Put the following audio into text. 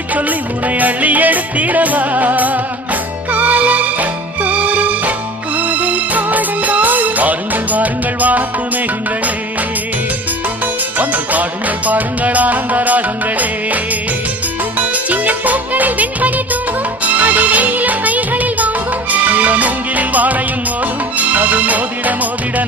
சொல்லி சொல்லி உனை அள்ளி எடுத்திடவா வாருங்கள் வாருங்கள் வாத்து மேகங்களே வந்து பாடுங்கள் பாடுங்கள் ஆனந்த ராகங்களே சின்ன பூக்களில் வெண்பனி தூங்கும் அது வெயிலும் கைகளில் வாங்கும் மூங்கிலில் வாழையும் மோதும் அது மோதிட மோதிட